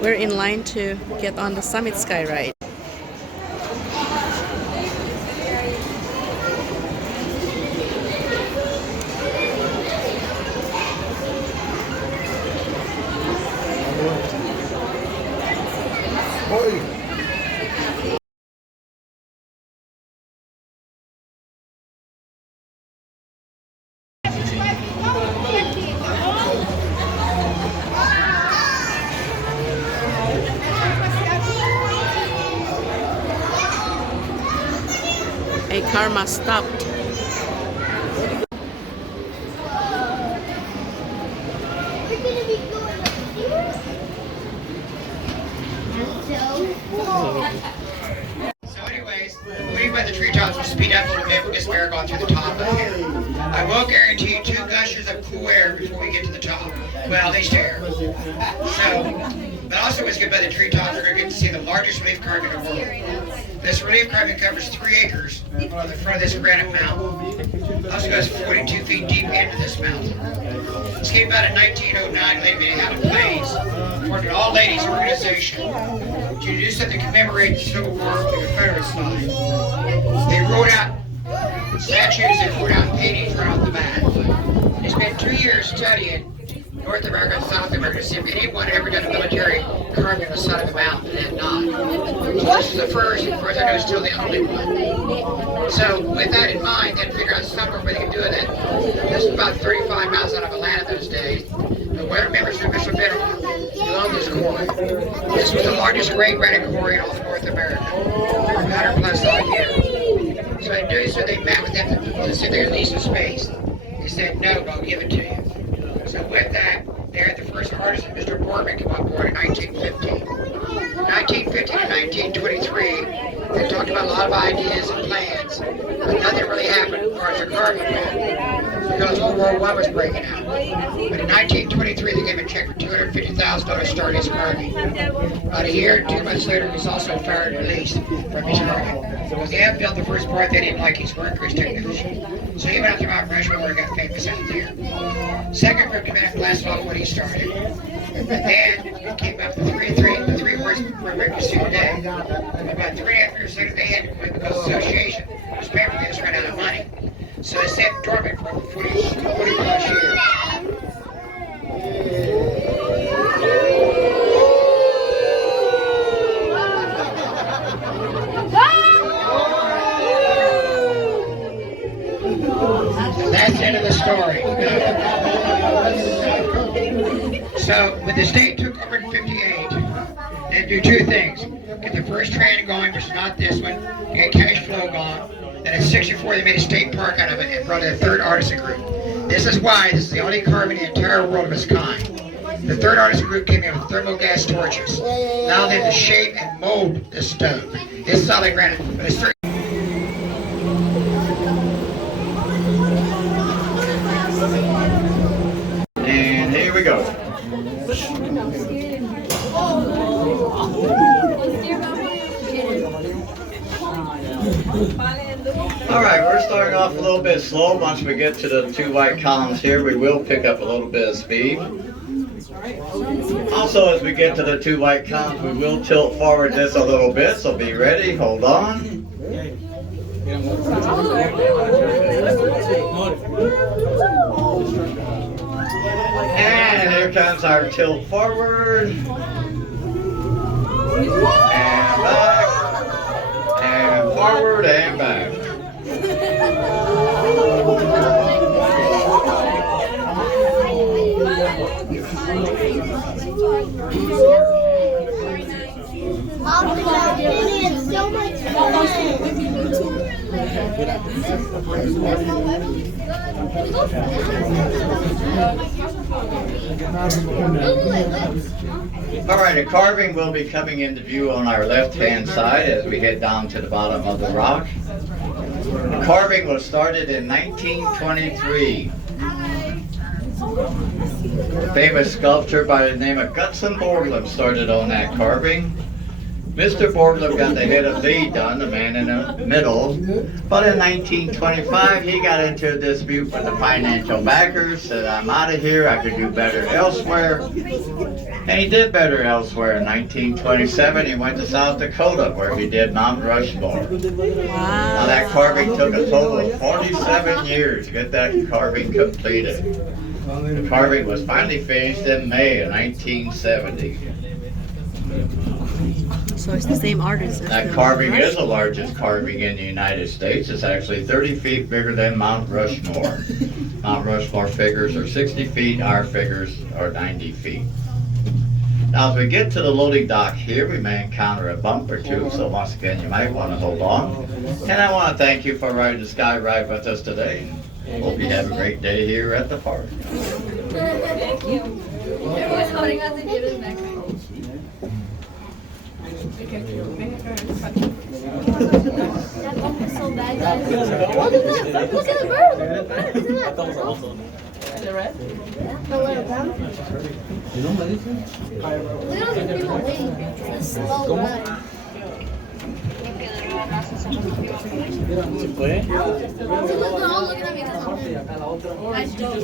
We're in line to get on the Summit Skyride. A karma stopped. So anyways, waiting by the treetops will speed up a little bit. We'll get Spare going through the top of here. I will guarantee you 2 gushers of cool air before we get to the top. Well, at least air. So, but also as we get by the treetops, we're going to get to see the largest relief carving in the world. This relief carving covers 3 acres on the front of this granite mountain. It also goes 42 feet deep into this mountain. This came about in 1909, lady out of planes, formed an all-ladies organization to do something to commemorate the Civil War of the Confederate side. They wrote out statues, they wrote out paintings around the map. They spent 2 years studying North America and South America to see if anyone had ever done a military carving on the side of a mountain, and had not. So this is the first, and of course I know still the only one. So with that in mind, then figure out somewhere where they can do it. This is about 35 miles out of Atlanta those days. The weather members from Mr. Federal belong to this quarry. This was the largest great granite quarry in all of North America, 100 plus odd years. So in doing so, they met with them to see if they could lease the space. They said, no, but I'll give it to you. So with that, they had the first artisan, Mr. Borman, come on board in 1950. 1950 to 1923, they talked about a lot of ideas and plans, but nothing really happened as far as their carving went, because World War I was breaking out. But in 1923, they gave a check for $250,000 to start his carving. About a year, 2 months later, he was also fired and released from his carving. Because they hadn't built the first part, they didn't like his work or his technology. So he went out to Mount Rushmore where he got famous out there. Second group came in and blasted off when he started. And then came up with the three worst records to today. About 3.5 years later, they had to quit because the association was paying for this, ran out of money. So they sat dormant for over 40 plus years. That's the end of the story. So when the state took over in 58, they do 2 things. Get the first train going, which is not this one, get cash flow going. Then in 64, they made a state park out of it and brought in a 3rd artisan group. This is why this is the only carving in the entire world of its kind. The 3rd artisan group came in with thermal gas torches. Now they have to shape and mold this stone. It's solid granite, but it's very and here we go. All right, we're starting off a little bit slow. Once we get to the 2 white columns here, we will pick up a little bit of speed. Also, as we get to the 2 white columns, we will tilt forward this a little bit, so be ready, hold on. And here comes our tilt forward. And back. And forward and back. So much fun. Alright, a carving will be coming into view on our left-hand side as we head down to the bottom of the rock. The carving was started in 1923. A famous sculptor by the name of Gutzon Borglum started on that carving. Mr. Borglum got the head of V done, the man in the middle. But in 1925, he got into a dispute with the financial backers, said, I'm out of here, I could do better elsewhere. And he did better elsewhere. In 1927, he went to South Dakota, where he did Mount Rushmore. Now that carving took a total of 47 years to get that carving completed. The carving was finally finished in May of 1970. So it's the same artist. as That the carving Rush? is the largest carving in the United States. It's actually 30 feet bigger than Mount Rushmore. Mount Rushmore figures are 60 feet, our figures are 90 feet. Now as we get to the loading dock here, we may encounter a bump or two, so once again you might want to hold on. And I want to thank you for riding the Skyride with us today. Hope you have a great day here at the park. Thank you. Everyone's holding on to the other's neck. That bump is so bad, guys. Oh, look at that! Look at the bird! Isn't that? Is it red? Yeah, a little bump. Look at all the people waiting. It's a slow ride. They're all looking at me because I'm nice joke.